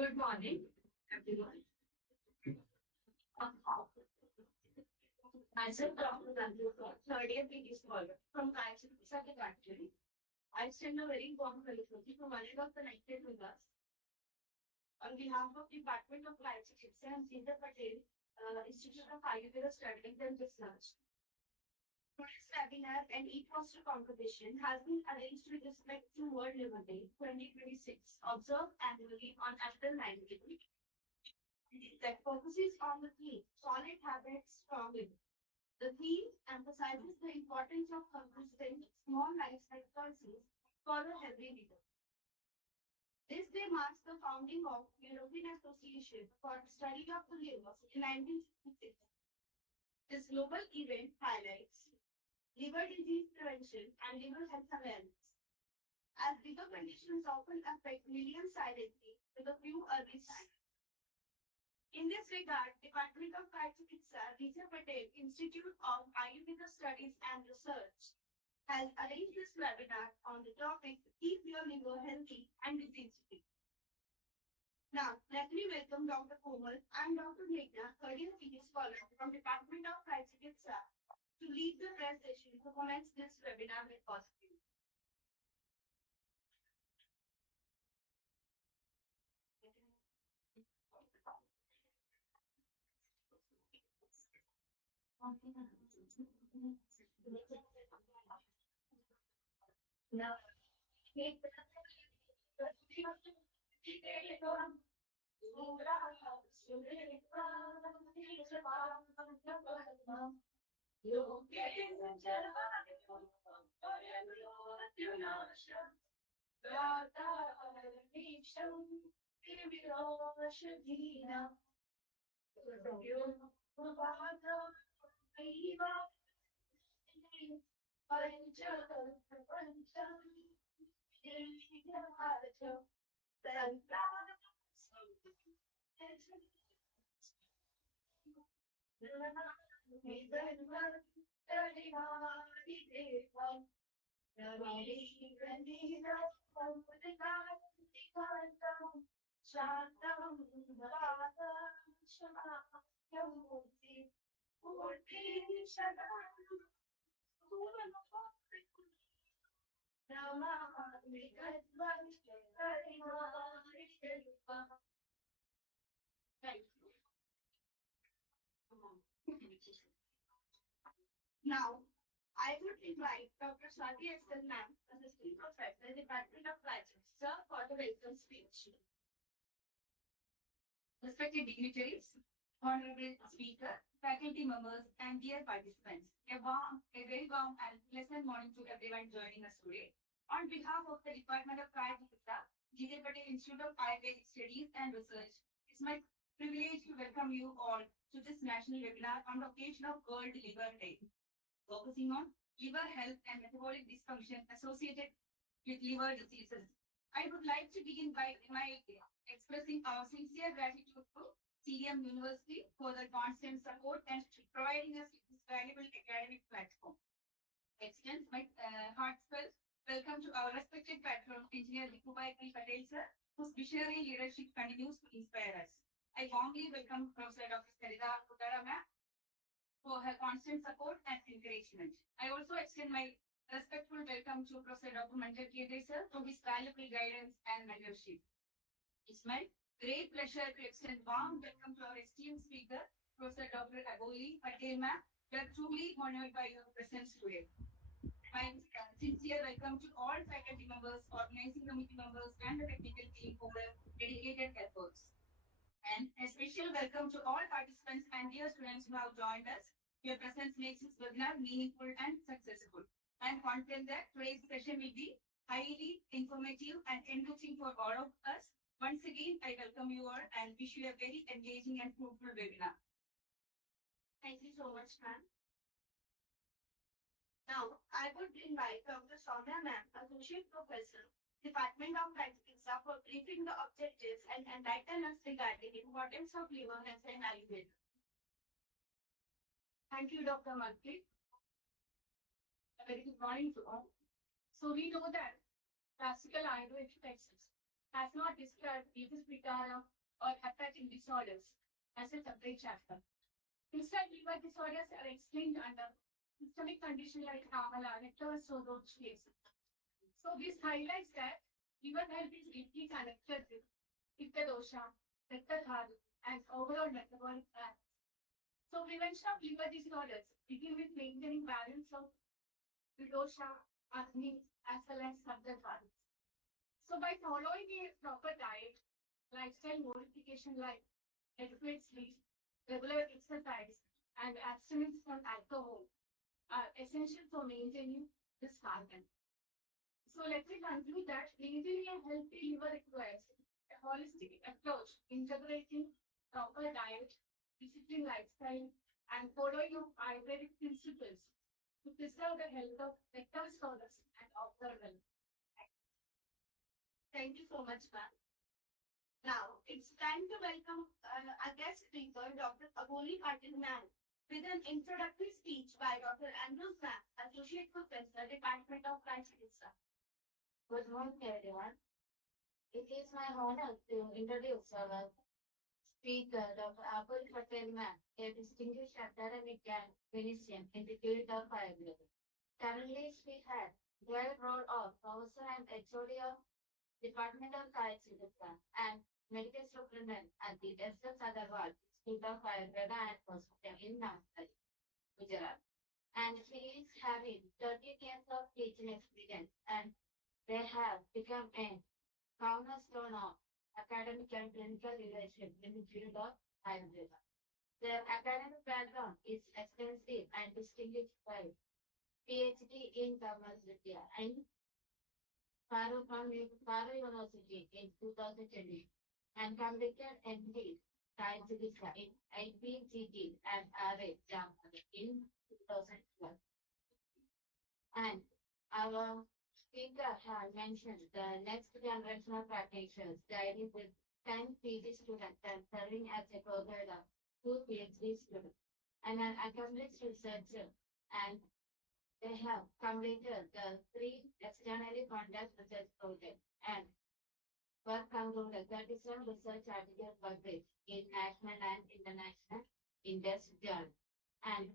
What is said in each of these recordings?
Good morning, everyone. Myself, Dr. Third year PG scholar from Kayachikitsa Department. I extend a very warm welcome to Anand of connected with us. On behalf of Department of Kayachikitsa and Vidya Patel, Institute of Ayurvedic Studies and Research. Today's webinar and e-poster competition has been arranged with respect to World Liver Day 2026, observed annually on April 19th. That focuses on the theme, solid habits, strong living. The theme emphasizes the importance of consistent, small lifestyle choices for a healthy liver. This day marks the founding of European Association for the Study of the Liver in 1966. This global event highlights liver disease prevention and liver health awareness, as liver conditions often affect millions silently with a few early signs. In this regard, Department of Kayachikitsa, Vidya Patel, Institute of Ayurvedic Studies and Research, has arranged this webinar on the topic Keep Your Liver Healthy and Disease-Free. Now, let me welcome Dr. Komal and Dr. Vidya, third-year PG scholar from Department of Kayachikitsa, to lead the press session to commence this webinar with positivity. Now, Now, I would invite Dr. Suryaprakash, ma'am, Assistant Professor, Department of Kayachikitsa, for the welcome speech. Respected dignitaries, honorable speaker, faculty members, and dear participants, a very warm and pleasant morning to everyone joining us today. On behalf of the Department of Kayachikitsa, GJPIASR Institute of Ayurvedic Studies and Research, it's my privilege to welcome you all to this national webinar on the occasion of World Liver Day, focusing on liver health and metabolic dysfunction associated with liver diseases. I would like to begin by expressing our sincere gratitude to CDM University for the constant support and providing us with this valuable academic platform. Extend my heartfelt welcome to our respected patron, Engineer Patel sir, whose visionary leadership continues to inspire us. I warmly welcome Professor Dr.Suryaprakash ma'am for her constant support and encouragement. I also extend my respectful welcome to Professor Dr. Mandal sir for his valuable guidance and mentorship. It's my great pleasure to extend warm welcome to our esteemed speaker, Professor Dr. Aboli, Patel ma'am. We are truly honored by your presence today. My sincere welcome to all faculty members, organizing committee members, and the technical team for their dedicated efforts. And a special welcome to all participants and dear students who have joined us. Your presence makes this webinar meaningful and successful. I am confident that today's session will be highly informative and enriching for all of us. Once again, I welcome you all and wish you a very engaging and fruitful webinar. Thank you so much, ma'am. Now, I would invite Dr. Soumya ma'am, Associate Professor, Department of Kayachikitsa, for briefing the objectives and enlighten us regarding the importance of liver health and Ayurveda. Thank you, Dr. Manpreet. A very good morning to all. So we know that classical Ayurvedic texts has not described disease vitara or hepatic disorders as a separate chapter. Instead, liver disorders are explained under systemic conditions like Kamala, Nectar-Sodo case. So this highlights that liver health is deeply connected with Pitta dosha, Pitta and overall metabolic health. So prevention of liver disorders begin with maintaining balance of dosha, Agni, as well as further habits. So by following a proper diet, lifestyle modification like adequate sleep, regular exercise, and abstinence from alcohol are essential for maintaining this harmony. So let me conclude that maintaining a healthy liver requires a holistic approach, integrating proper diet, disciplined lifestyle, and following of Ayurvedic principles to preserve the health of rectal disorders and overall health. Thank you so much, ma'am. Now, it's time to welcome our guest speaker, Dr. Aboli Patil ma'am, with an introductory speech by Dr. Anand ma'am, Associate Professor, Department of Kayachikitsa. Good morning, everyone. It is my honor to introduce our speaker, Dr. Aboli Patel ma'am, a distinguished academic and clinician in the field of Ayurveda. Currently, she has dual role of Professor and HOD of Department of Kayachikitsa and Medical Superintendent at the Dept Institute of Ayurveda and Hospital in Nagar, Gujarat. And she is having 13 years of teaching experience, and they have become a cornerstone of academic and clinical leadership in the field of Ayurveda. Their academic background is extensive and distinguished by PhD in Commerce Vidya and Paro University in 2020 and completed MD Kayachikitsa in IPGT and RA Jamnagar in 2012. And our speaker has mentioned the next generation of practitioners guided with 10 PG students and serving as a provider, 2 PhD students, and an accomplished researcher, and they have completed the 3 externally funded research projects and work concluded 37 research articles published in national and international industry journals. And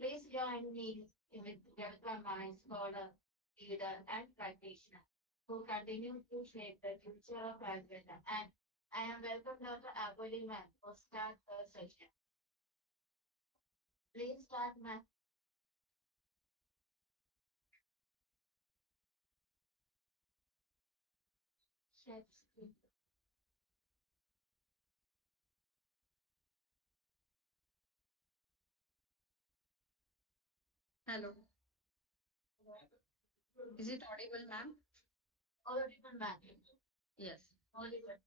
please join me with welcome my scholar, leader, and practitioner who continue to shape the future of Ayurveda. And I am welcome Dr. Aboli ma'am to start the session. Please start, ma'am. Hello. Is it audible, ma'am? Audible, ma'am. Yes. Audible.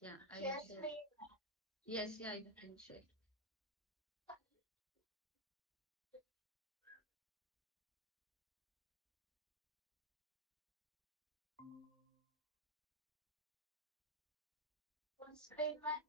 Yeah, I Share will share. screen. Yes, yeah, I can share. Full screen, ma'am.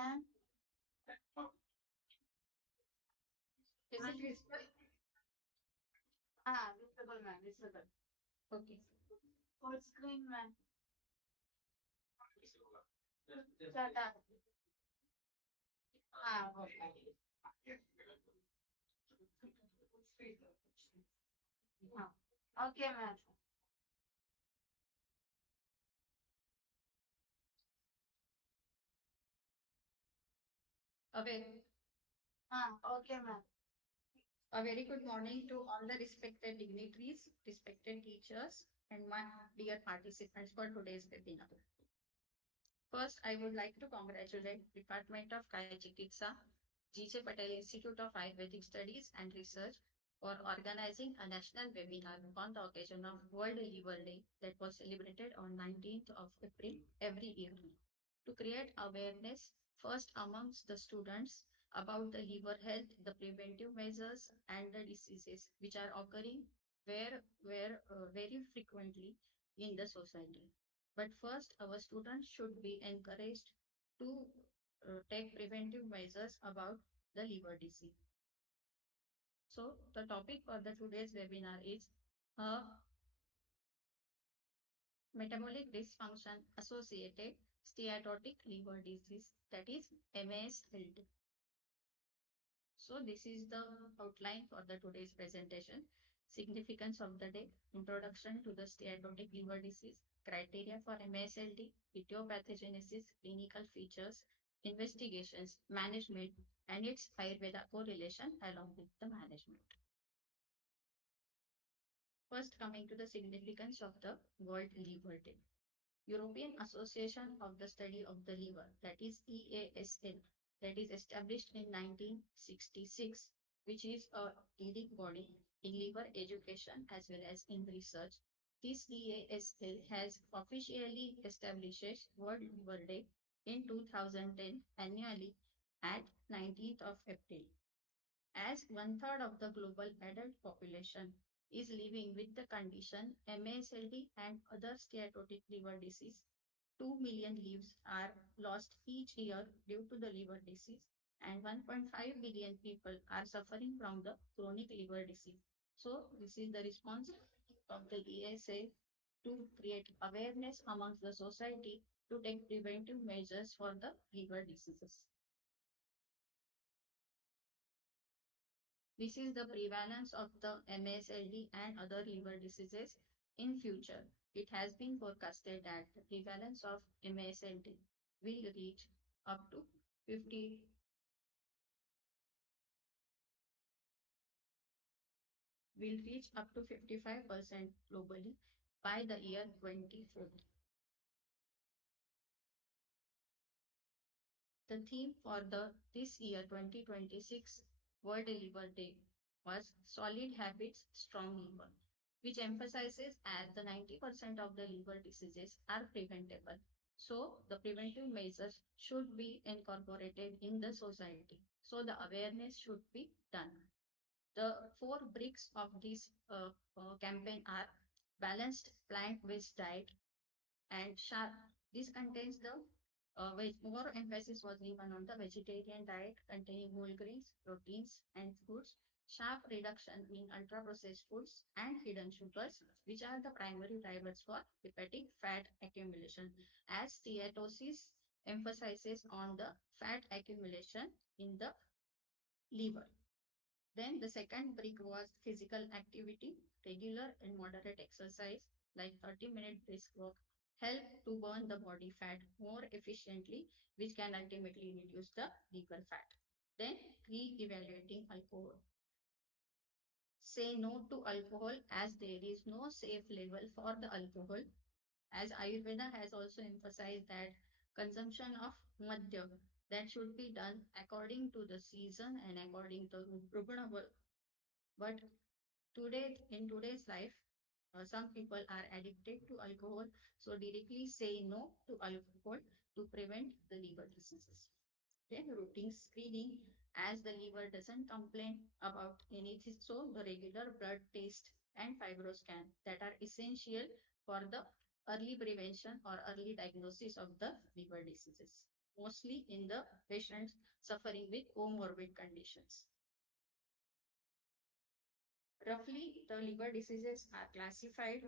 Ma'am. Is it visible? Visible, ma'am. Visible. Okay. Full screen, ma'am. Charutar. Okay. Okay, ma'am. A very, Okay, ma'am. a very good morning to all the respected dignitaries, respected teachers, and my dear participants for today's webinar. First, I would like to congratulate Department of Kayachikitsa, GJ Patel Institute of Ayurvedic Studies and Research for organizing a national webinar on the occasion of World Liver Day that was celebrated on 19th of April every year to create awareness first amongst the students about the liver health, the preventive measures, and the diseases which are occurring very frequently in the society. But first, our students should be encouraged to take preventive measures about the liver disease. So, the topic for the today's webinar is metabolic dysfunction associated steatotic liver disease, that is MASLD. So this is the outline for the today's presentation. Significance of the day, introduction to the steatotic liver disease, criteria for MASLD, etiopathogenesis, clinical features, investigations, management, and its Ayurveda correlation along with the management. First, coming to the significance of the World Liver Day. European Association of the Study of the Liver, that is EASL, that is established in 1966, which is a leading body in liver education as well as in research. This EASL has officially established World Liver Day in 2010 annually at 19th of April. As one-third of the global adult population is living with the condition MASLD and other steatotic liver disease, 2 million lives are lost each year due to the liver disease, and 1.5 billion people are suffering from the chronic liver disease. So, this is the responsibility of the ESA to create awareness amongst the society to take preventive measures for the liver diseases. This is the prevalence of the MASLD and other liver diseases in future. It has been forecasted that the prevalence of MASLD will reach up to 50 will reach up to 55% globally by the year 2040. The theme for the this year 2026 World Liver Day was Solid Habits, Strong Liver, which emphasizes as the 90% of the liver diseases are preventable. So the preventive measures should be incorporated in the society. So the awareness should be done. The four bricks of this campaign are balanced plant-based diet, and sharp. This contains the more emphasis was given on the vegetarian diet containing whole grains, proteins, and fruits. Sharp reduction in ultra-processed foods and hidden sugars, which are the primary drivers for hepatic fat accumulation, as steatosis emphasizes on the fat accumulation in the liver. Then the second brick was physical activity, regular and moderate exercise like 30-minute brisk walk help to burn the body fat more efficiently, which can ultimately reduce the liver fat. Then re-evaluating alcohol. Say no to alcohol as there is no safe level for the alcohol, as Ayurveda has also emphasized that consumption of madhya that should be done according to the season and according to Rugna. But in today's life, some people are addicted to alcohol. So directly say no to alcohol to prevent the liver diseases. Then routine screening, as the liver doesn't complain about anything. So the regular blood test and fibroscan that are essential for the early prevention or early diagnosis of the liver diseases, mostly in the patients suffering with comorbid conditions. Roughly, the liver diseases are classified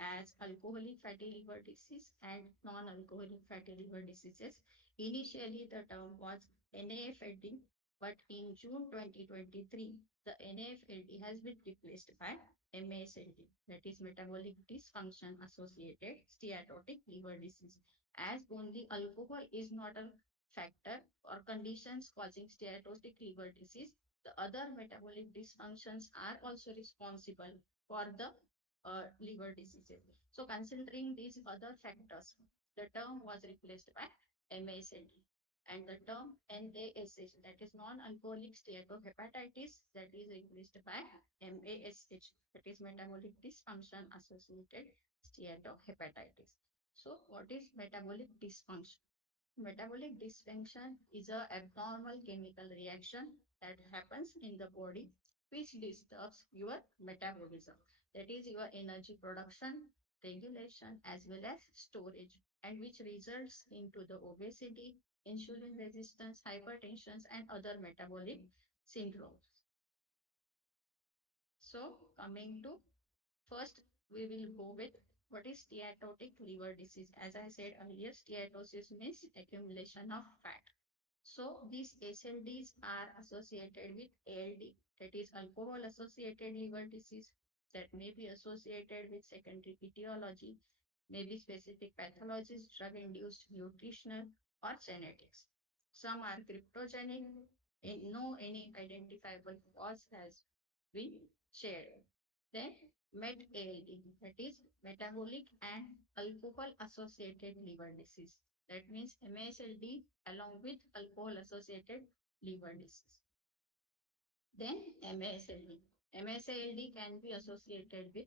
as alcoholic fatty liver disease and non-alcoholic fatty liver diseases. Initially, the term was NAFLD, but in June 2023, the NAFLD has been replaced by MASLD, that is metabolic dysfunction associated steatotic liver disease, as only alcohol is not a factor or conditions causing steatotic liver disease. The other metabolic dysfunctions are also responsible for the liver diseases. So considering these other factors, the term was replaced by MASH and the term NASH, that is non-alcoholic steatohepatitis, that is replaced by MASH, that is metabolic dysfunction associated steatohepatitis. So what is metabolic dysfunction? Metabolic dysfunction is an abnormal chemical reaction that happens in the body which disturbs your metabolism, that is your energy production, regulation as well as storage, and which results into the obesity, insulin resistance, hypertension and other metabolic syndromes. So coming to first, we will go with what is steatotic liver disease. As I said earlier, steatosis means accumulation of fat. So these SLDs are associated with ALD, that is alcohol associated liver disease, that may be associated with secondary etiology, maybe specific pathologies, drug induced, nutritional, or genetics. Some are cryptogenic, and no any identifiable cause has been shared. Then MET-ALD, that is metabolic and alcohol associated liver disease. That means MASLD along with alcohol associated liver disease. Then MASLD. MASLD can be associated with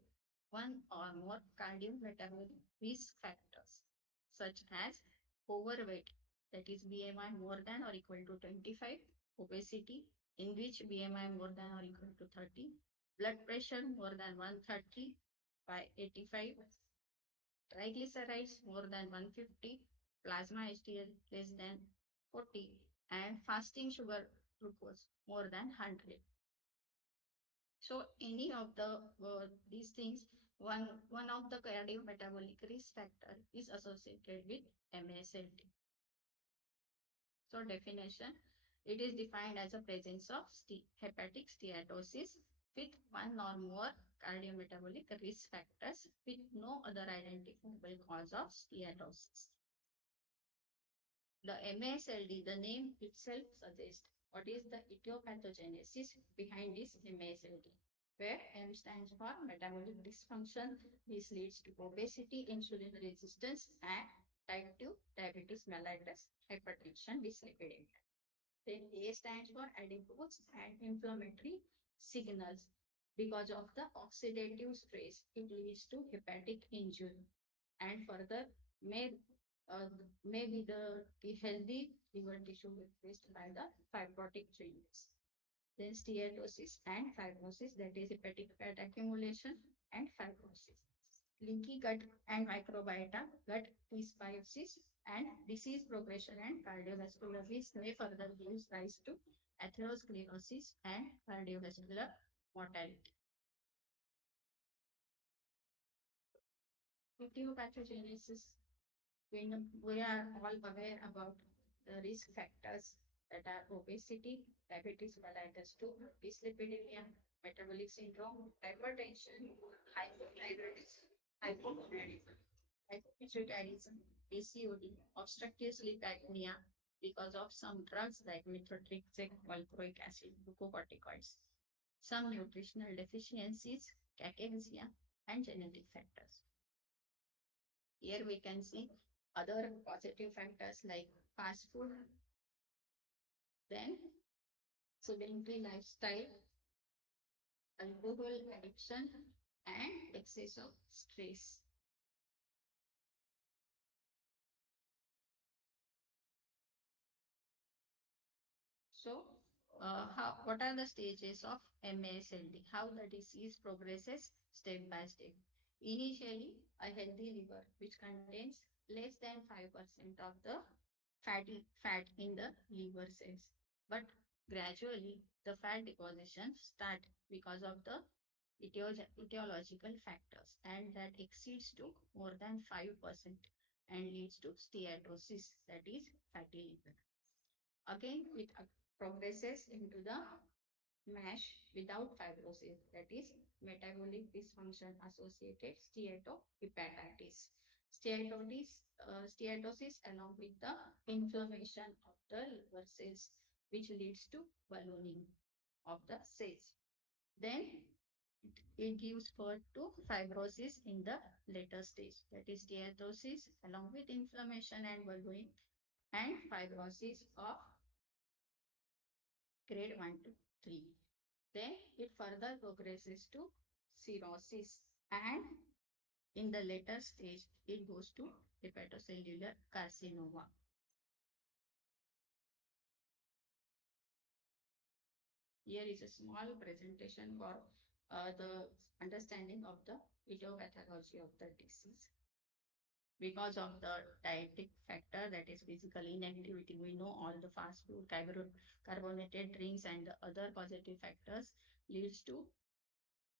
one or more cardiometabolic risk factors such as overweight, that is BMI more than or equal to 25, obesity, in which BMI more than or equal to 30, blood pressure more than 130 by 85, triglycerides more than 150, plasma HDL less than 40, and fasting sugar glucose more than 100. So any of the these things, one of the cardiometabolic risk factor is associated with MASLD. So definition, it is defined as a presence of hepatic steatosis with one or more cardiometabolic risk factors with no other identifiable cause of steatosis. The MASLD, the name itself suggests what is the etiopathogenesis behind this MASLD, where M stands for metabolic dysfunction. This leads to obesity, insulin resistance, and type 2 diabetes mellitus, hypertension, dyslipidemia. Then A stands for adipose and inflammatory signals. Because of the oxidative stress, it leads to hepatic injury and further may be the healthy liver tissue replaced by the fibrotic changes. Then steatosis and fibrosis, that is hepatic fat accumulation and fibrosis. Leaky gut and microbiota, gut dysbiosis, and disease progression and cardiovascular risk may further give rise to atherosclerosis and cardiovascular mortality. Etiopathogenesis, we are all aware about the risk factors that are obesity, diabetes mellitus 2, dyslipidemia, metabolic syndrome, hypertension, hypothyroidism, hypothyroidism, hypopituitarism, PCOD, obstructive sleep apnea because of some drugs like methotrexate, valproic acid, glucocorticoids, some nutritional deficiencies, cachexia, and genetic factors. Here we can see other positive factors like fast food, then sedentary lifestyle, alcohol addiction, and excess of stress. So, what are the stages of MASLD? How the disease progresses step by step. Initially, a healthy liver which contains less than 5% of the fat in the liver cells. But gradually, the fat deposition start because of the etiological factors and that exceeds to more than 5% and leads to steatosis, that is fatty liver. Again, it progresses into the MASH without fibrosis, that is metabolic dysfunction associated steatohepatitis. Steatosis along with the inflammation of the liver cells, which leads to ballooning of the cells. Then it gives birth to fibrosis in the later stage, that is steatosis along with inflammation and ballooning and fibrosis of grade 1 to 3. Then it further progresses to cirrhosis and in the later stage it goes to hepatocellular carcinoma. Here is a small presentation for the understanding of the etiology of the disease. Because of the dietetic factor, that is physical inactivity, we know all the fast food, carbonated drinks and the other positive factors leads to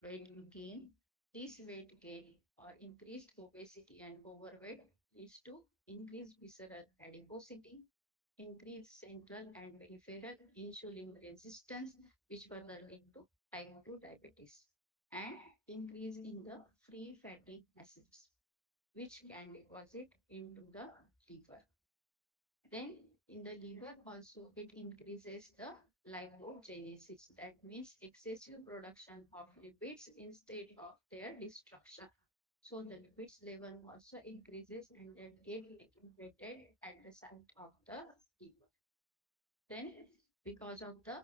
weight gain. This weight gain or increased obesity and overweight leads to increased visceral adiposity, increased central and peripheral insulin resistance, which further lead to type 2 diabetes, and increase in the free fatty acids, which can deposit into the liver. Then in the liver also it increases the lipogenesis, that means excessive production of lipids instead of their destruction. So the lipids level also increases and that get accumulated at the site of the liver. Then because of the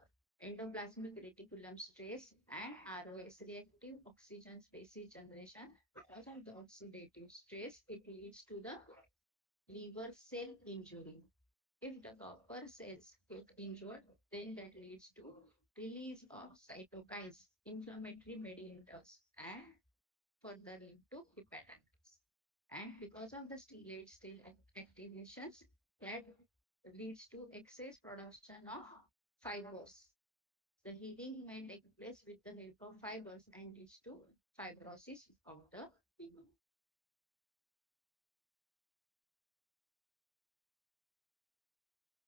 endoplasmic reticulum stress and ROS, reactive oxygen species generation, because of the oxidative stress, it leads to the liver cell injury. If the copper cells get injured, then that leads to release of cytokines, inflammatory mediators, and further lead to hepatitis. And because of the late stage activations, that leads to excess production of fibers. The healing may take place with the help of fibers and leads to fibrosis of the liver.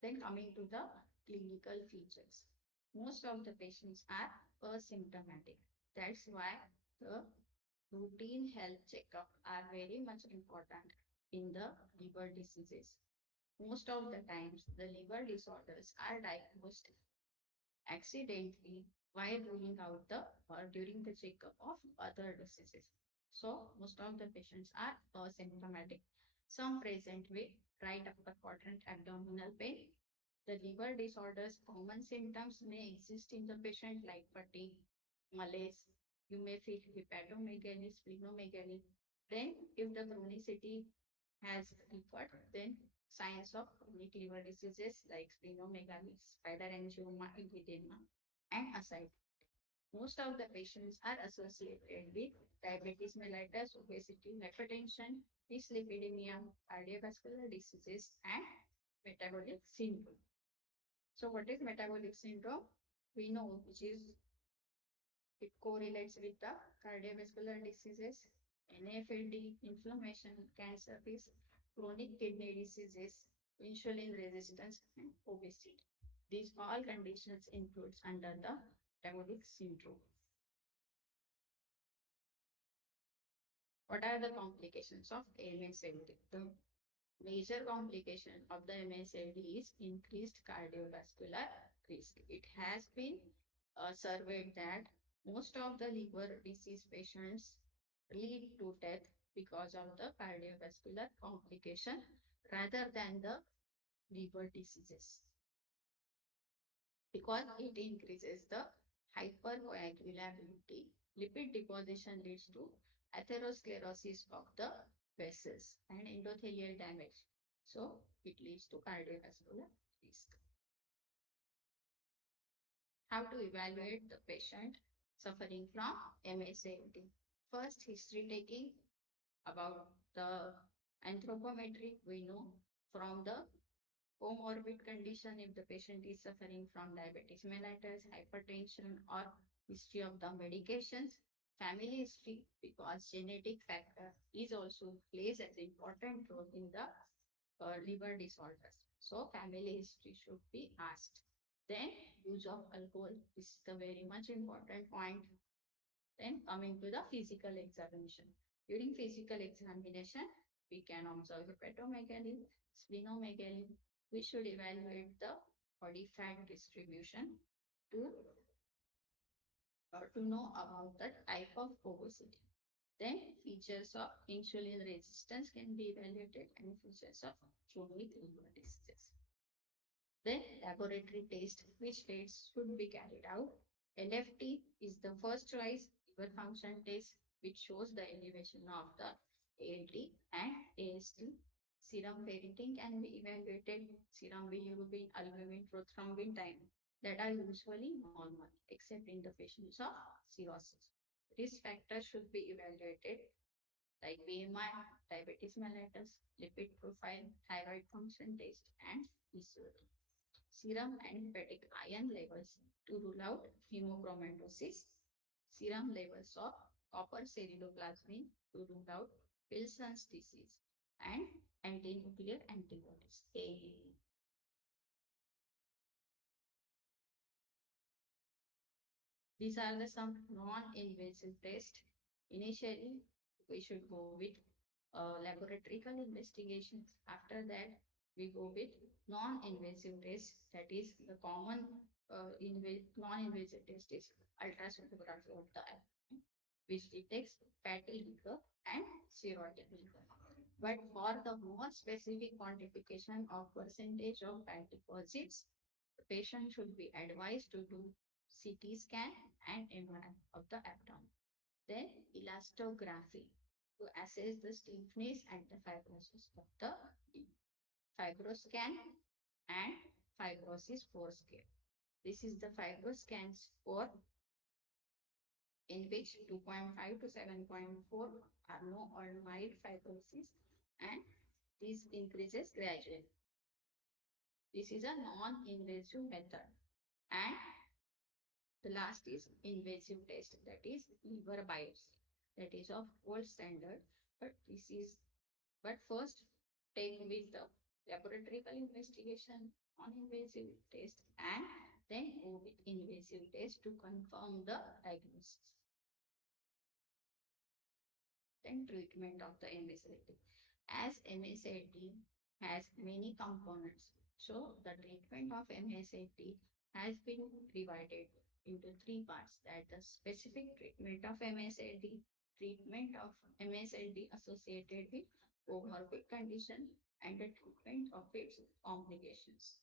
Then coming to the clinical features. Most of the patients are asymptomatic. That's why the routine health checkup are very much important in the liver diseases. Most of the times, the liver disorders are diagnosed accidentally while ruling out the or during the checkup of other diseases. So most of the patients are asymptomatic. Some present with right upper quadrant abdominal pain. The liver disorders common symptoms may exist in the patient like fatigue, malaise. You may feel hepatomegaly, splenomegaly. Then if the chronicity has recurred, then signs of chronic liver diseases like splenomegaly, spider angioma, edema, and ascites. Most of the patients are associated with diabetes mellitus, obesity, hypertension, dyslipidemia, cardiovascular diseases, and metabolic syndrome. So what is metabolic syndrome? We know which is it correlates with the cardiovascular diseases, NAFLD, inflammation, cancer risk, chronic kidney diseases, insulin resistance, and obesity. These all conditions includes under the metabolic syndrome. What are the complications of MSLD? The major complication of the MSLD is increased cardiovascular risk. It has been surveyed that most of the liver disease patients lead to death because of the cardiovascular complication rather than the liver diseases, because it increases the hypercoagulability. Lipid deposition leads to atherosclerosis of the vessels and endothelial damage. So it leads to cardiovascular risk. How to evaluate the patient suffering from MSLD? First, history taking about the anthropometry. We know from the comorbid condition if the patient is suffering from diabetes mellitus, hypertension, or history of the medications. family history, because genetic factor is also plays an important role in the liver disorders. So family history should be asked. Then use of alcohol, this is the very much important point. Then coming to the physical examination. During physical examination, we can observe hepatomegaly, splenomegaly. We should evaluate the body fat distribution to to know about the type of obesity. Then features of insulin resistance can be evaluated and features of chronic liver diseases. Then laboratory test, which tests should be carried out. LFT is the first choice liver function test, which shows the elevation of the ALT and AST. Serum ferritin can be evaluated. Serum bilirubin, albumin, prothrombin time that are usually normal, except in the patients of cirrhosis. Risk factors should be evaluated like BMI, diabetes mellitus, lipid profile, thyroid function test, and ECOG. Serum and hepatic iron levels to rule out hemochromatosis. Serum levels of copper ceruloplasmin to rule out Wilson's disease, and antinuclear antibodies, ANA. These are the some non-invasive tests. Initially, we should go with laboratory investigations. After that, we go with non-invasive tests. That is the common non-invasive test is ultrasonography of the abdomen, which detects fatty liver and cirrhotic liver. But for the more specific quantification of percentage of fat deposits, the patient should be advised to do CT scan and MRI of the abdomen. Then elastography to assess the stiffness and the fibrosis of the limb. Fibroscan and fibrosis score scale. This is the fibroscan score in which 2.5 to 7.4 are no or mild fibrosis, and this increases gradually. This is a non-invasive method. And the last is invasive test, that is liver biopsy. That is of gold standard, but first take with the laboratory investigation, non-invasive test, and then go with invasive test to confirm the diagnosis. Then treatment of the MSLT. As MSLT has many components, so the treatment of MSLT has been divided into three parts, that the specific treatment of MSLT, treatment of MSLT associated with comorbid condition, and the treatment of its complications.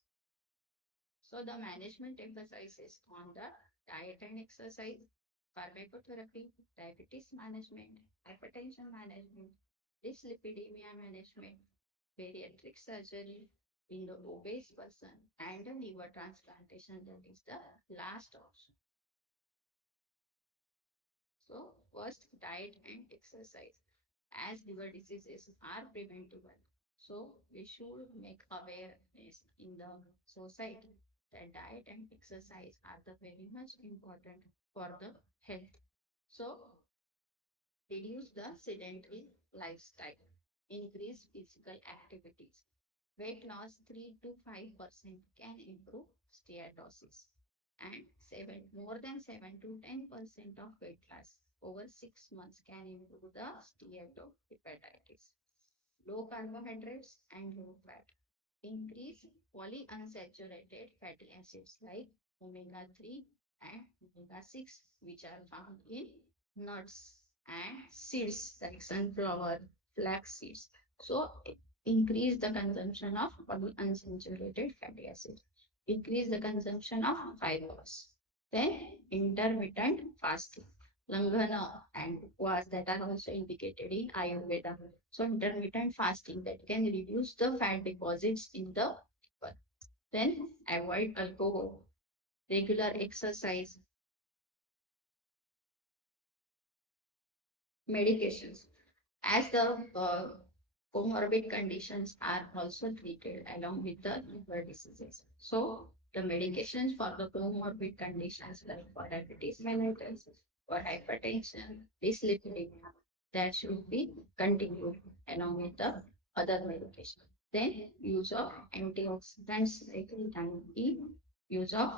So the management emphasizes on the diet and exercise, pharmacotherapy, diabetes management, hypertension management, dyslipidemia management, bariatric surgery in the obese person, and the liver transplantation, that is the last option. So first, diet and exercise. As liver diseases are preventable, so we should make awareness in the society that diet and exercise are the very much important for the health. So reduce the sedentary lifestyle, increase physical activities. Weight loss 3 to 5% can improve steatosis, and more than 7 to 10% of weight loss over 6 months can improve the steatohepatitis. Low carbohydrates and low fat. Increase polyunsaturated fatty acids like omega-3 and omega-6, which are found in nuts and seeds like sunflower, flax seeds. So increase the consumption of polyunsaturated fatty acids. Increase the consumption of fibers. Then intermittent fasting. Langhana and upvas that are also indicated in Ayurveda. So intermittent fasting that can reduce the fat deposits in the liver. Then avoid alcohol. Regular exercise. Medications. As the comorbid conditions are also treated along with the liver diseases. So the medications for the comorbid conditions like diabetes mellitus, for hypertension, dyslipidemia, that should be continued along with the other medication. Then use of antioxidants like vitamin E, use of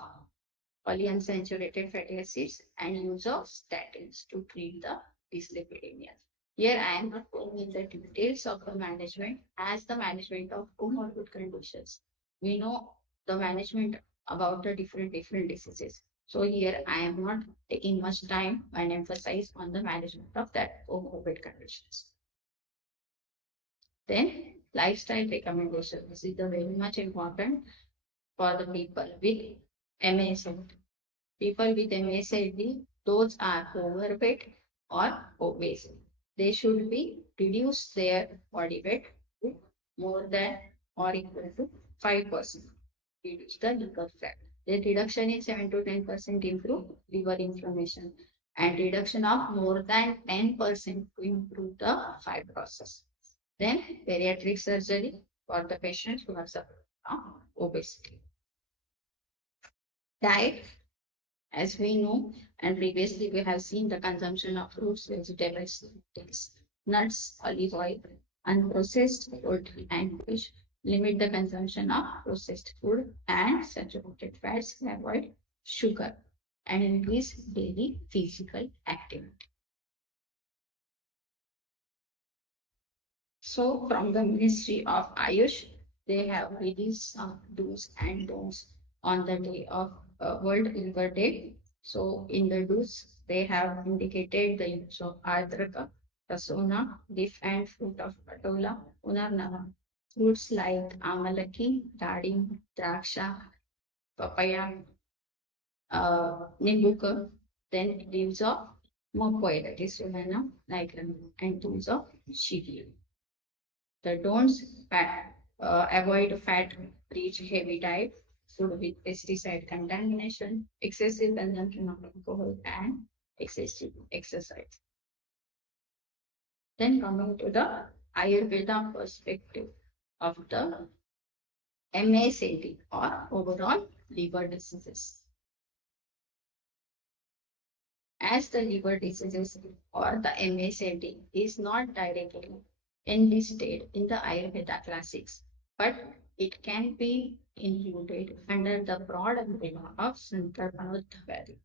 polyunsaturated fatty acids, and use of statins to treat the dyslipidemia. Here I am not going in the details of the management as the management of comorbid conditions. We know the management about the different diseases. So here I am not taking much time and emphasize on the management of that comorbid conditions. Then lifestyle recommendation. This is the very much important for the people with MSD. People with MSD, those are overweight or obese. They should be reduce their body weight to more than or equal to 5%. Reduce the liver fat. The reduction in 7 to 10% improve liver inflammation and reduction of more than 10% to improve the fibrosis. Then bariatric surgery for the patients who are suffering from obesity. Diet, as we know, and previously we have seen the consumption of fruits, vegetables, nuts, olive oil, unprocessed food, and fish. Limit the consumption of processed food and saturated fats, avoid sugar, and increase daily physical activity. So, from the Ministry of Ayush, they have released some do's and don'ts on the day of World Liver Day. So, in the do's, they have indicated the use of adraka, rasona, leaf and fruit of patola, unarnava. Fruits like amalaki, dadim, draksha, papaya, nimbuka, then leaves of mokoy, that is Solana, nigrum, and leaves of shiri. The don'ts avoid fat-rich heavy diet, food with pesticide contamination, excessive consumption of alcohol, and excessive exercise. Then coming to the Ayurveda perspective of the MSAD or overall liver diseases. As the liver diseases or the MSAD is not directly enlisted in the Ayurveda classics, but it can be included under the broad umbrella of Santarpanothavadi.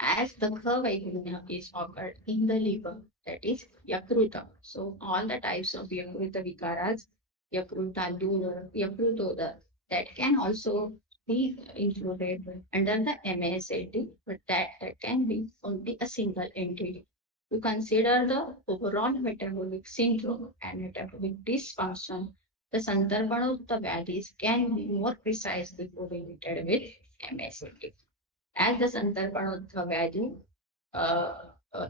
As the Kavaigunya is occurred in the liver, that is Yakruta. So all the types of Yakruta vikaras, Yakruta Dura, Yakrutoda, that can also be included under the MSAD, but that can be only a single entity. To consider the overall metabolic syndrome and metabolic dysfunction, the Sandarpanotha values can be more precisely correlated with MSAD. As the Sandarpanotha value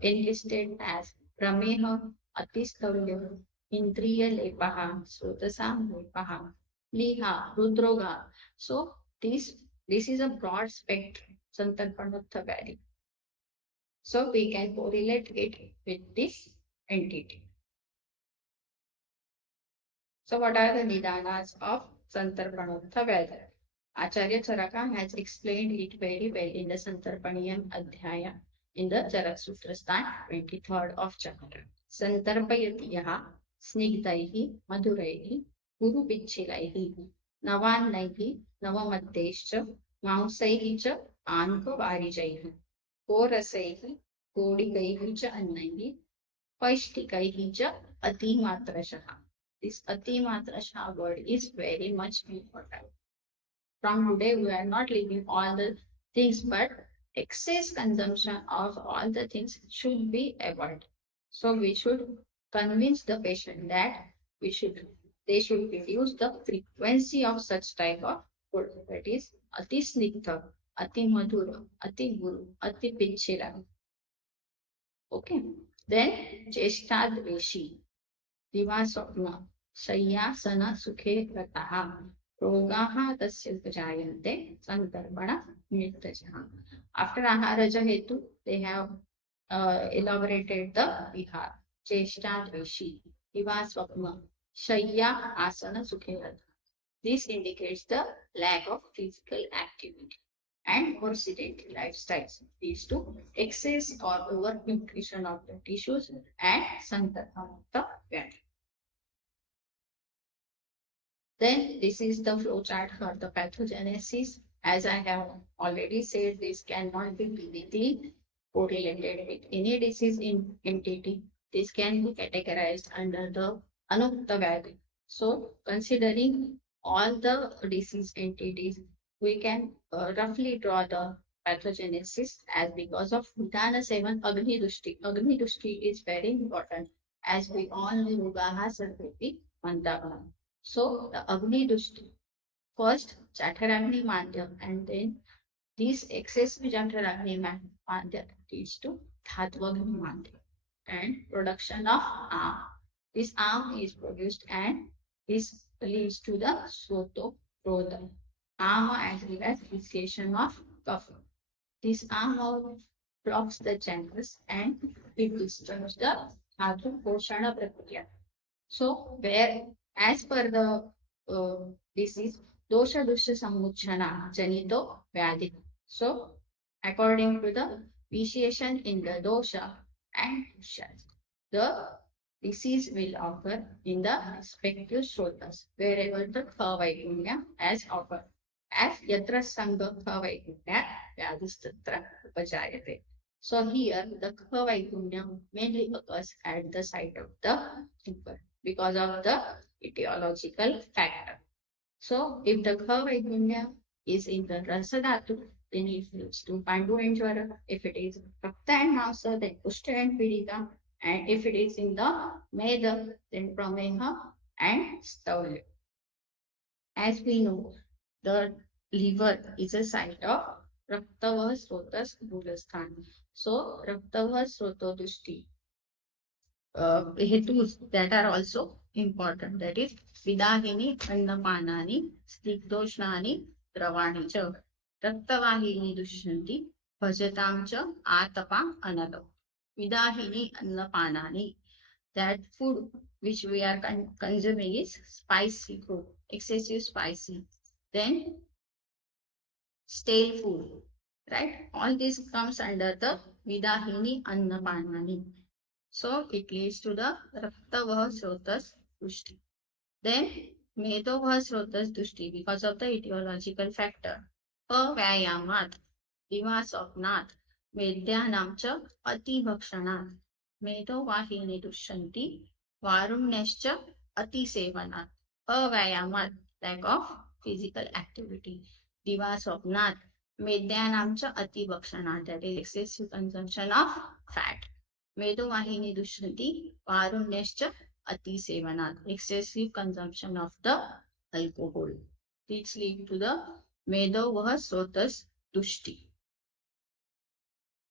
enlisted as Prameha, Atistavya, Indriya Lepaha, Srotasam Lepaha, Liha, Rudroga. So this is a broad spectrum Sandarpanotha value. So we can correlate it with this entity. So what are the Nidanas of Santarpanotha Veda? Acharya Charaka has explained it very well in the Santarpaniyam Adhyaya in the Charak Sutrastan 23rd of chapter. Santarpayatiyaha snigdaihi maduraihi guru pichilaihi navannaihi navamaddescha mausaihi cha anukavarijaihi korasaihi kodikaihi cha annaihi paishtikaihi cha atimatrashaha. This atimatrasha word is very much important. From today, we are not leaving all the things, but excess consumption of all the things should be avoided. So we should convince the patient that they should reduce the frequency of such type of food. That is ati snigdha, ati madhura, ati guru, ati pichira. Okay. Then cheshtadveshi. दिवास्वप्न शय्यासन सुखे रतः रोगाः तस्य जायन्ते संतर्पण मृतजः. After aharaja hetu, they have elaborated the vihar. Cheshta dveshi, divaspapna, shayya asana sukhe ratha. This indicates the lack of physical activity. and or sedentary lifestyles leads to excess or overnutrition of the tissues and santarpam of the gut. Then this is the flow chart for the pathogenesis. As I have already said, this cannot be directly correlated with any disease in entity. This can be categorized under the Anukta Vyadhi. So, considering all the disease entities, we can roughly draw the pathogenesis as because of Vidana 7 Agni Dushti. Agni Dushti is very important as we all know Vivaha Sarvati Mandal. So the Agni Dushti, first Chaturagni Mandya, and then this excessive Chaturagni Mandya leads to Dhatwagni Mandya and production of arm. This arm is produced and this leads to the Soto Rodha. Arm as well as fixation of kapha. This arm blocks the channels and it disturbs the Dhatu Poshana Prakriya. So, where as per the disease, dosha dusha samuchana janito vyadhi. So, according to the vitiation in the dosha and dushas, the disease will occur in the respective shrotas, wherever the kavaigunya has occurred. As yatra sangha kavaigunya vyadhistatra upajayate. So here the kavaigunya mainly occurs at the site of the liver because of the etiological factor. So, if the Kavaigunya is in the Rasadhatu, then it leads to Pandu and Jwara. If it is Rakta and Masa, then Kushta and Pidita. And if it is in the Meda, then Prameha and Staulya. As we know, the liver is a site of Raktavaha Srotas Bulasthana. So, Raktavaha Srotodushti hetus that are also important. That is Vidahini, Annapanani, Snigdoshnani, Dravani cha, Raktavahini Dushyanti, Bhajatam cha, Atapa Anado. Vidahini, Annapanani, that food which we are consuming is spicy food, excessive spicy. Then stale food, right? All this comes under the Vidahini, Annapanani. So it leads to the Raktavaha Srotas Dushti. Then Medavaha Srotas Dushti because of the etiological factor. Avyayamat, Divasopnat, Medyanamcha, Ati Bhakshanat, Medovahini Dushyanti, Varumnescha, Ati Sevanat. Avyayamat, lack of physical activity. Divasopnat, Medyanamcha, Ati Bhakshanat, that is excessive consumption of fat. Medovahini Dushyanti, Varumnescha, Ati Sevanat, excessive consumption of the alcohol. This lead to the Medavaha Srotas Dushti.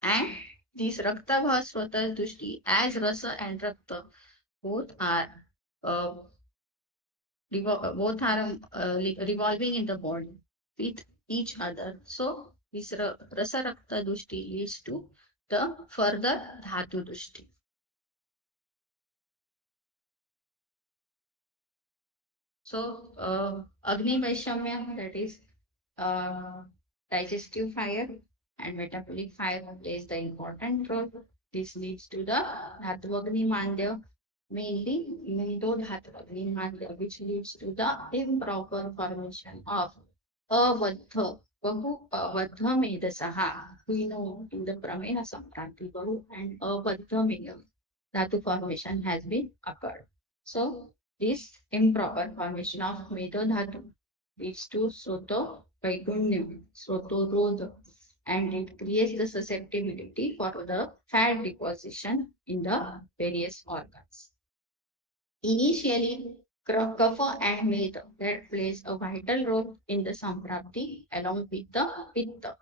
And this Raktavaha Srotas Dushti, as Rasa and Rakta, both are revolving in the body with each other. So this Rasa Rakta Dushti leads to the further Dhatu Dushti. So, Agni Vaishamya, that is digestive fire and metabolic fire plays the important role. This leads to the Dhatuvagni Mandya, mainly Medo Dhatuvagni Mandya, which leads to the improper formation of Avadha, Bahu Avadha Medasaha. We know in the Prameha Samprati Bahu and Avadha Meda Dhatu formation has been occurred. So, this improper formation of Medodhatu leads to Soto Vaigunyam, Soto Rodha, and it creates the susceptibility for the fat deposition in the various organs. Initially, Kapha and Meda that plays a vital role in the Samprapti along with the Pitta,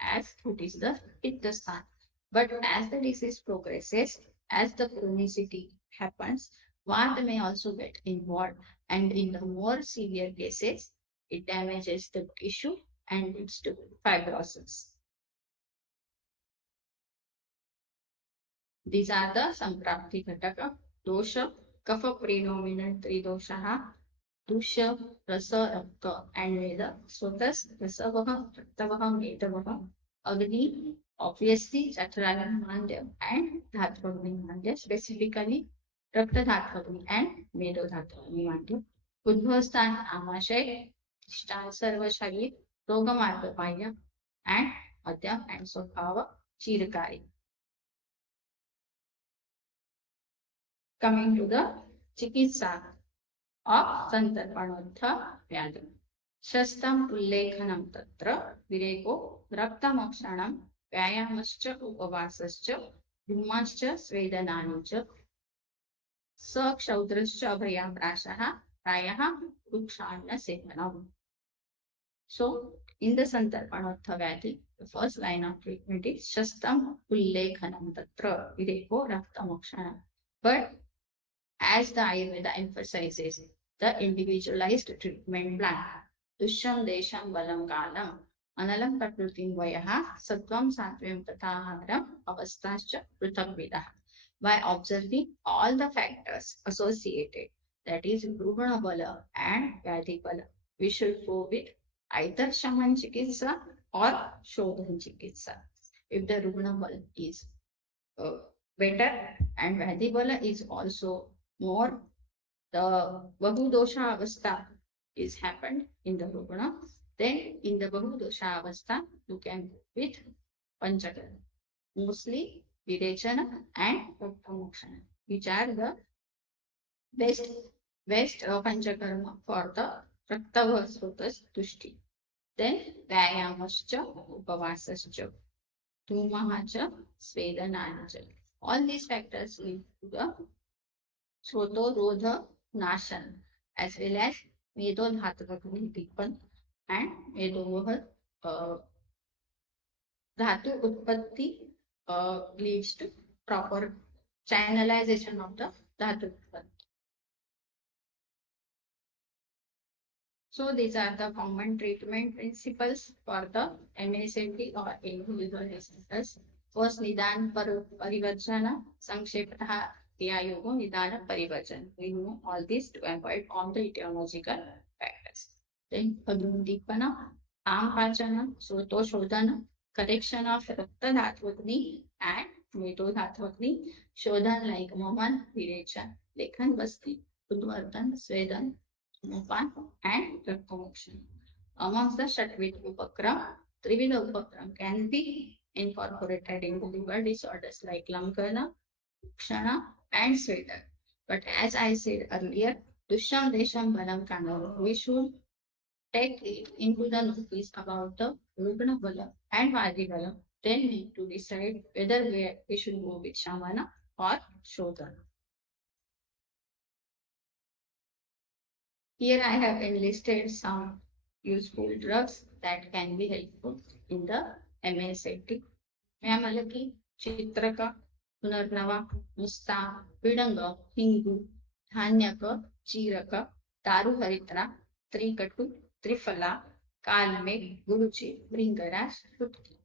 as it is the Pitta Sthan. But as the disease progresses, as the chronicity happens, Vata may also get involved, and in the more severe cases, it damages the tissue and leads to fibrosis. These are the Samprapti Ghataka, Dosha, Kapha predominant Tridoshaha, Dusha, Rasa, Rakta, and Veda. So thus, Rasavaha, Raktavaha, Vedavaha, Agni, obviously, Chaturanga Mandya and Dhattvagni Mandya, specifically Rakta Dhattvagni and Vedo Dhattvagni Mandya. Udbhavasthan Amashay, Stan Sarvashayi, Rogamarga Maya, and Madhyam and Swabhava Chirikari. Coming to the Chikitsa of Santarpanotha Vyadi. Shastam Ulekhanam Tatra Vireko Raktamokshanam Vyayamascha Upavasascha Dhumascha Svedananicha Sakshaudrascha Abhayaprashaha Prayaha Rukshana Sevanam. So, in the Santarpanotha Vyadi, the first line of treatment is Shastam Ulekhanam Tatra Vireko Raktamokshanam. But as the Ayurveda emphasizes, the individualized treatment plan. Dusham desham balam kalam analam prakritim vayaha sattvam sattvam tathaharam avastascha prithakvidah. By observing all the factors associated, that is Rugana Bala and Vyadhi Bala, we should go with either Shaman Chikitsa or Shodhan Chikitsa. If the Rugana Bala is better and Vyadhi Bala is also more, the Bahudosha Avastha is happened in the Rugana, then in the Bahudosha Avastha, you can go with Panchakarma, mostly Virechana and Raktamokshana, which are the best Panchakarma for the Raktavasrutas Tushti. Then Vyayamascha, Upavasascha, Dhumahacha, Svedanacha. All these factors lead to the Sroto Rodha Nashan as well as Medo Dhatavagni Dipan and Medo Dhatu Utpatti leads to proper channelization of the Dhatu Utpatti. So these are the common treatment principles for the MSMT or individual disorders. First, Nidan Parivarjana, Sankshepatah Yoga, Nidana Parivarjan. We know all this to avoid all the etiological factors. Then, Agundipana, Ampachana, Soto Shodhana, correction of Rakta Dhatvagni and Meto Dhatvagni, Shodhan like Moman, Virecha, Lekhan Basti, Udvartan, Svedan, Mopan, and Raktamokshan. Amongst the Shatvid Upakram, Trivida Upakram can be incorporated into liver disorders like Lamkana, Kshana, and Sweta. But as I said earlier, Dusham Desham Balam Kana, we should take it into the notice about the Rugna Bala and Vadi Bala. Then need to decide whether we should go with Shamana or Shodhana. Here I have enlisted some useful drugs that can be helpful in the MSAT. Mamalaki, Chitraka, Punarnava, Musta, Vidanga, Hingu, Dhanyaka, Chiraka, Taru Haritra, Trikatu, Trifala, Kalme, Guruchi, Bringaras, Putki.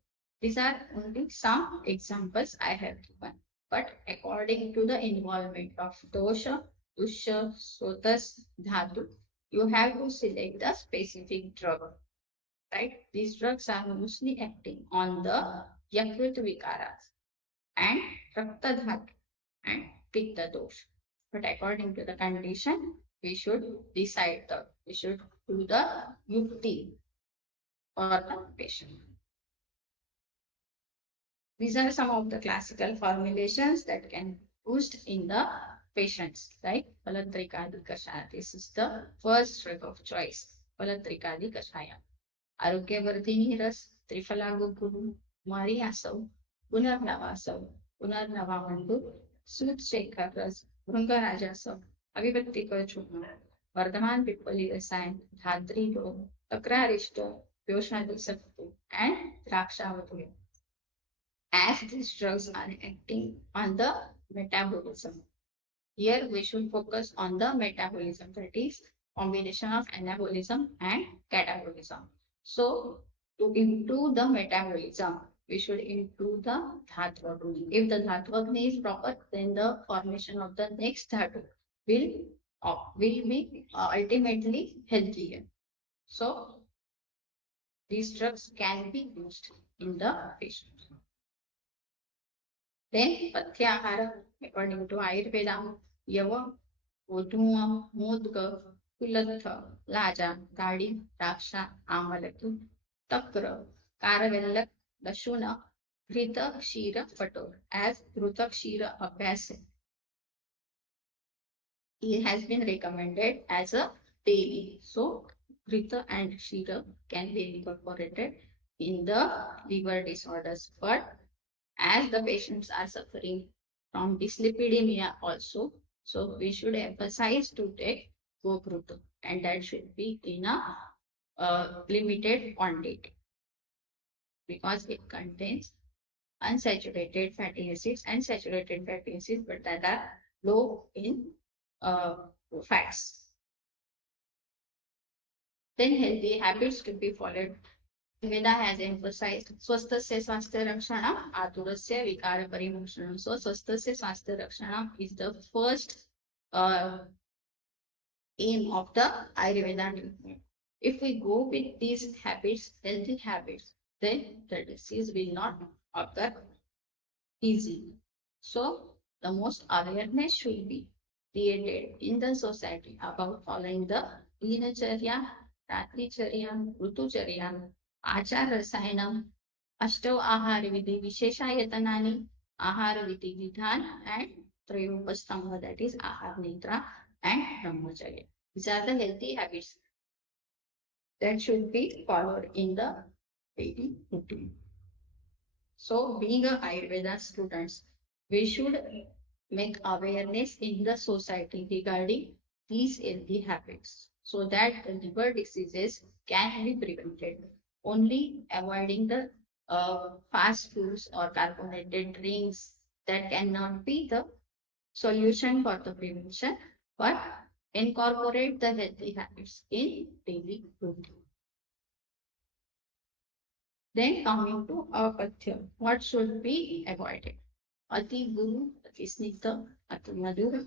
These are only some examples I have given. But according to the involvement of dosha, dusha, sotas, dhatu, you have to select the specific drug. Right? These drugs are mostly acting on the Yakrit Vikaras and Rakta Dhatu and Pitta Dosh. But according to the condition, we should decide we should do the Yukti for the patient. These are some of the classical formulations that can be used in the patients, right? Palatrikadi Kashaya. This is the first drug of choice. Palatrikadi Kashaya. Arogyavardhini Ras, Trifala Guru, Mari Asav, Punarnavasav, Punarnavamandu, Sud Shekhar Ras, Bhrungarajasav, Avivakti Churna, Vardhaman Pipali Rasayan, Dhadri Do, Takrarishto, Yoshadi Saktu, and Drakshavati. As these drugs are acting on the metabolism. Here we should focus on the metabolism, that is combination of anabolism and catabolism. So to improve the metabolism, we should improve the Dhatvagni. If the Dhatvagni is proper, then the formation of the next Dhatu will will be ultimately healthier. So these drugs can be used in the patient. Then Patyahara, according to Ayurveda, Yava, Oduma, Modka, Kulatha, Laja, Gadi, Raksha, Amalaki, Takra, Karavellak, Lashuna, Grita, Shira, Pator. As Grutak Shira Abhyas, it has been recommended as a daily. So Grita and Shira can be incorporated in the liver disorders. But as the patients are suffering from dyslipidemia also, so we should emphasize to take Gogruta, and that should be in a limited quantity because it contains unsaturated fatty acids and saturated fatty acids, but that are low in uh, fats. Then healthy habits to be followed. Veda has emphasized swasthasya swasthya rakshanam aturasya vikara parimushanam. So swasthasya swasthya rakshanam is the first aim of the Ayurveda treatment. If we go with these habits, healthy habits, then the disease will not occur easily. So the most awareness should be created in the society about following the Dinacharya, Ratricharya, Rutucharya, Achar Rasayanam, Ashtav Ahara Vidhi, Visheshayatanaani, Ahara Vidhi Vidhan, and Trayopastanga, that is Ahar Nitra and Brahmacharya. These are the healthy habits that should be followed in the daily routine. So, being a Ayurveda students, we should make awareness in the society regarding these healthy habits so that the liver diseases can be prevented. Only avoiding the fast foods or carbonated drinks, that cannot be the solution for the prevention, but incorporate the healthy habits in daily routine. Then coming to apatya, what should be avoided? Ati guru, ati snigdha, ati madhur,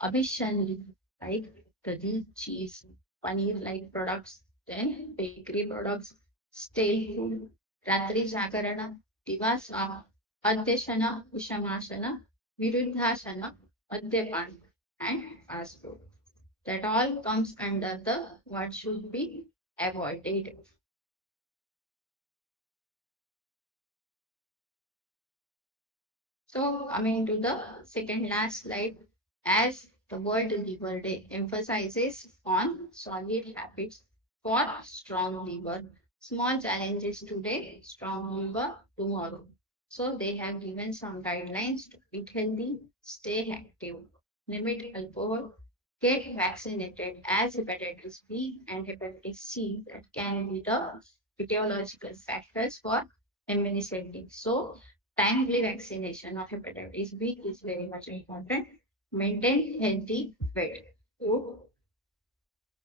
abhishani, like ghee, cheese, paneer-like products, then bakery products, stale food, ratri jagarana, divasa, adyashana, ushamashana, viruddhashana, madhyapan, and fast food. That all comes under the what should be avoided. So coming to the second last slide, as the World Liver Day emphasizes on solid habits for strong liver. Small challenges today, strong liver tomorrow. So they have given some guidelines to eat healthy, stay active, limit alcohol, get vaccinated as hepatitis B and hepatitis C that can be the etiological factors for immunity. So timely vaccination of hepatitis B is very much important. Maintain healthy weight to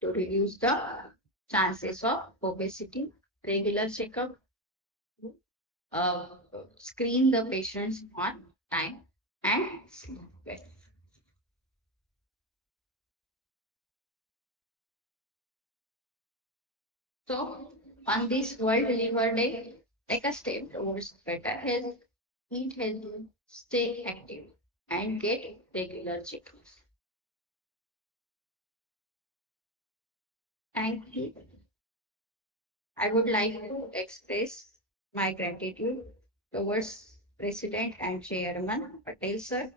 reduce the chances of obesity. Regular checkup, uh, screen the patients on time, and sleep well. So, on this World Liver Day, take a step towards better health, eat healthy, stay active, and get regular checkups. Thank you. I would like to express my gratitude towards President and Chairman Patel sir,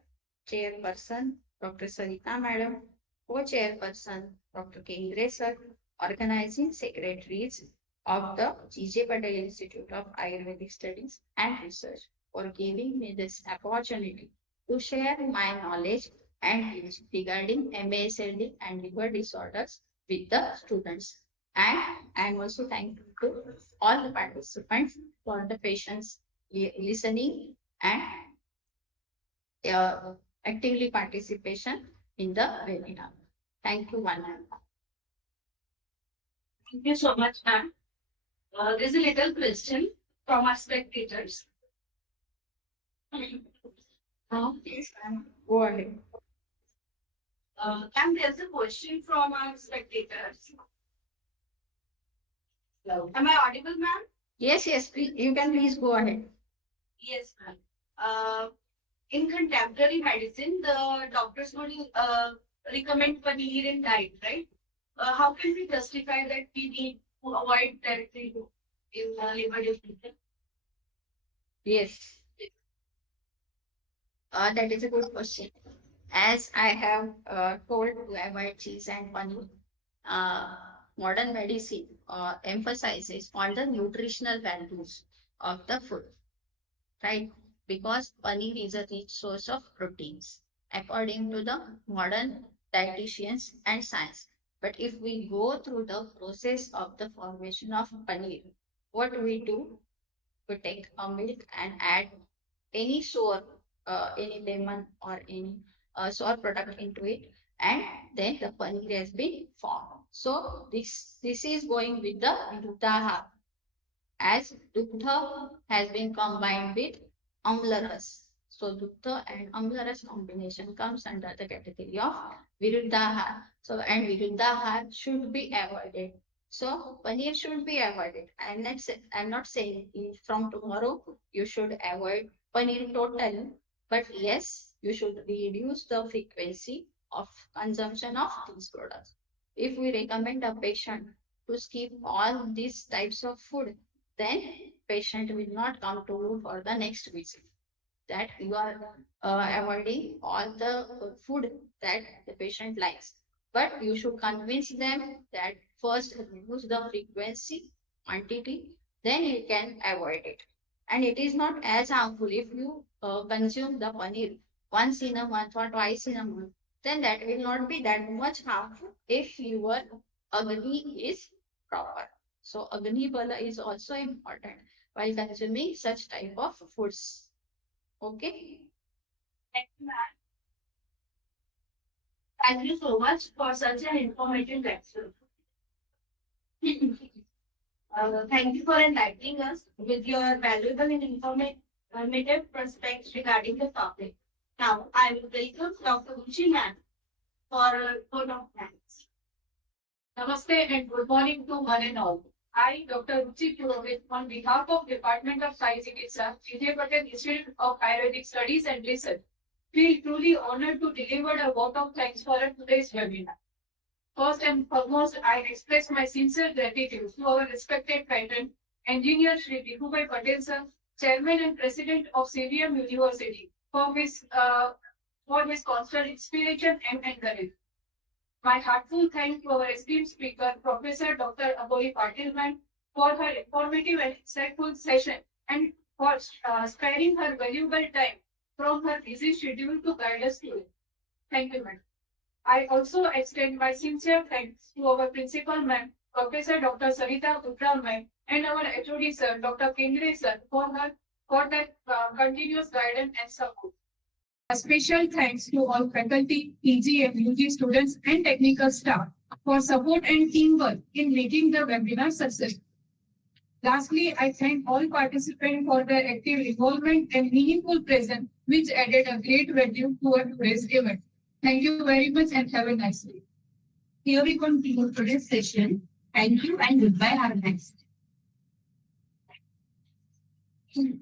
Chairperson Dr. Sarita Madam, Co-Chairperson Dr. Kendre sir, Organizing Secretaries of the GJ Patel Institute of Ayurvedic Studies and Research for giving me this opportunity to share my knowledge and views regarding MASLD and liver disorders with the students. And I'm also thankful to all the participants for the patience listening and actively participation in the webinar. Thank you, one and all. Thank you so much, ma'am. There's a little question from our spectators. Please, ma'am, go ahead. Ma'am, there's a question from our spectators. Hello. Am I audible, ma'am? Yes, you can please go ahead. Yes, ma'am. In contemporary medicine, the doctors will recommend paneer in diet, right? How can we justify that we need to avoid directly in liver disease? Yes, that is a good question. As I have told to avoid cheese and paneer, uh, modern medicine emphasizes on the nutritional values of the food, right? Because paneer is a rich source of proteins, according to the modern dietitians and science. But if we go through the process of the formation of paneer, what we do, we take a milk and add any sour, any lemon or any sour product into it, and then the paneer has been formed. So this is going with the dudha, as dugdha has been combined with amlaras. So dugdha and amlaras combination comes under the category of viruddhahar. So and viruddhahar should be avoided. So paneer should be avoided. I'm not saying from tomorrow you should avoid paneer totally, but yes, you should reduce the frequency of consumption of these products. If we recommend a patient to skip all these types of food, then patient will not come to you for the next visit. That you are avoiding all the food that the patient likes. But you should convince them that first reduce the frequency, quantity, then you can avoid it. And it is not as harmful if you consume the paneer once in a month or twice in a month. Then that will not be that much harmful if your agni is proper. So agni bala is also important while consuming such type of foods. Okay. Thank you, ma'am. Thank you so much for such an informative lecture. Thank you for enlightening us with your valuable and informative perspectives regarding the topic. Now, I will welcome Dr. Ruchi ma'am for a vote of thanks. Namaste and good morning to one and all. I, Dr. Ruchi Purohit, on behalf of Department of Kayachikitsa, Patel Institute of Ayurvedic Studies and Research, feel truly honored to deliver a vote of thanks for today's webinar. First and foremost, I express my sincere gratitude to our respected patron, Engineer Shri Bhubhai Patel sir, Chairman and President of CVM University, for his constant inspiration and encouragement. My heartfelt thanks to our esteemed speaker, Professor Dr. Aboli Patil ma'am, for her informative and insightful session and for sparing her valuable time from her busy schedule to guide us today. Thank you, ma'am. I also extend my sincere thanks to our principal ma'am, Professor Dr. Suryaprakash ma'am, and our HOD sir, Dr. Kendre sir, for their continuous guidance and support. A special thanks to all faculty, PG and UG students and technical staff for support and teamwork in making the webinar successful. Lastly, I thank all participants for their active involvement and meaningful presence, which added a great value to our today's event. Thank you very much and have a nice day. Here we conclude today's session. Thank you and goodbye. Have a nice day.